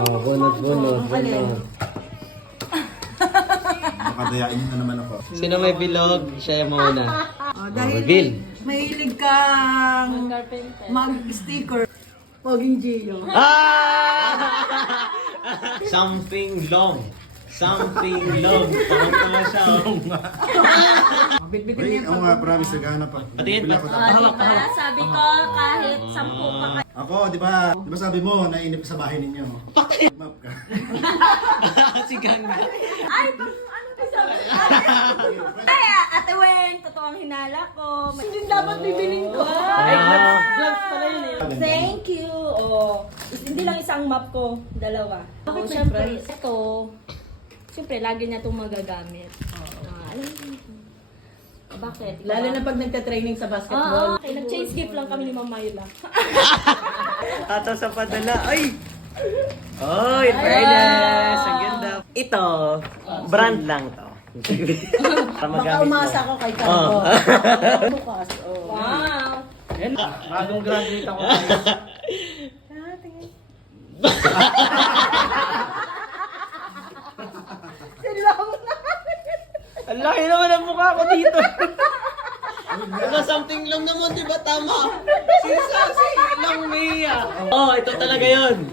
Oh, bunot. Makadayain niyo na naman ako. Sino may bilog? Siya yung mauna. Dahil reveal. mahilig kang mag-sticker. Poging Gio. Something long. Tama siya. Uy, oo nga, promise, naghahanap pa. Patingin pa. Diba? Sabi ko, kahit 10 pa kayo. Ako, di ba sabi mo, nainip sa bahay ninyo. Map ka. Si Ganda. Ay, ano ba sabi? Ay, Ate Weng, totoo ang hinala ko. Hindi dapat bibilin ko. Gloves pala yun eh. Thank you. Oh, hindi lang isang map ko, dalawa. Bakit may Siyempre, price? ito, siyempre, lagi niya itong magagamit. Alam mo, bakit? Lalo na pag nagta-training sa basketball. Okay, nag-change gift lang kami ni Mama Mayla. Tato sa padala. Ay! Oh, in fairness. Ang ganda. Ito, brand lang to. Para Baka magamit mo. umasa ko kay Carbo. Bukas. Oh. Wow! Bagong graduate ako. Ang laki naman ang mukha ko dito. Something lang naman, di ba? Tama. Si lang Mia. Oh, ito talaga yun.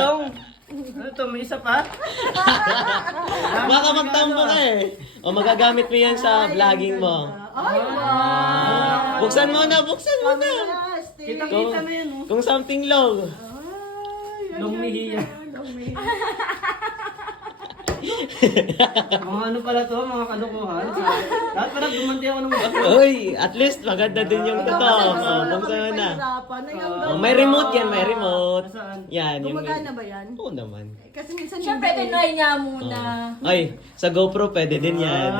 Long. Ano to? May isa pa? Baka magtampo ka eh. O magagamit mo yan sa vlogging mo. Ay, wow! Buksan mo na. Plastic. Kung something long. Long Mejia. Mga ano pala to, mga kalokohan. Dapat pala gumanti ako ng bato. Uy, at least maganda din yung totoo. Buksan mo na. Oh, may remote yan, may remote. Yan, yung... Gumagana ba yan? Oo naman. Kasi minsan Siyempre, hindi. tinry niya muna. Ay, sa GoPro pwede din yan.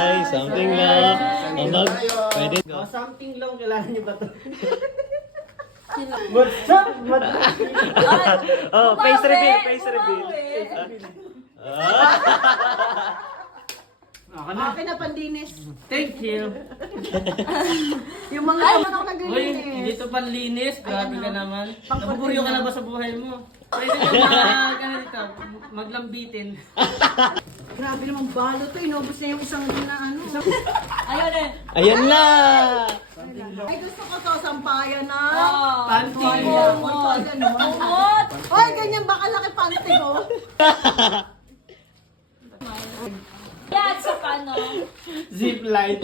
Ay, something lang. O pwede. Mga something lang, kailangan niyo ba to? Oh, face reveal. Akin na pandinis. Thank you. Yung mga naman ako Uy, naglilinis. hindi to panlinis. Grabe ka naman. Nabuburyo ka na ba sa buhay mo? Pwede ka dito, maglambitin. Grabe namang balo to. Inubos na yung isang na ano. Ayun eh. Ayan na! Ay, gusto ko to. Sampayan na. Panty. Umot! Oy, ganyan baka laki panty ko. Yan, sa paano? Zip line.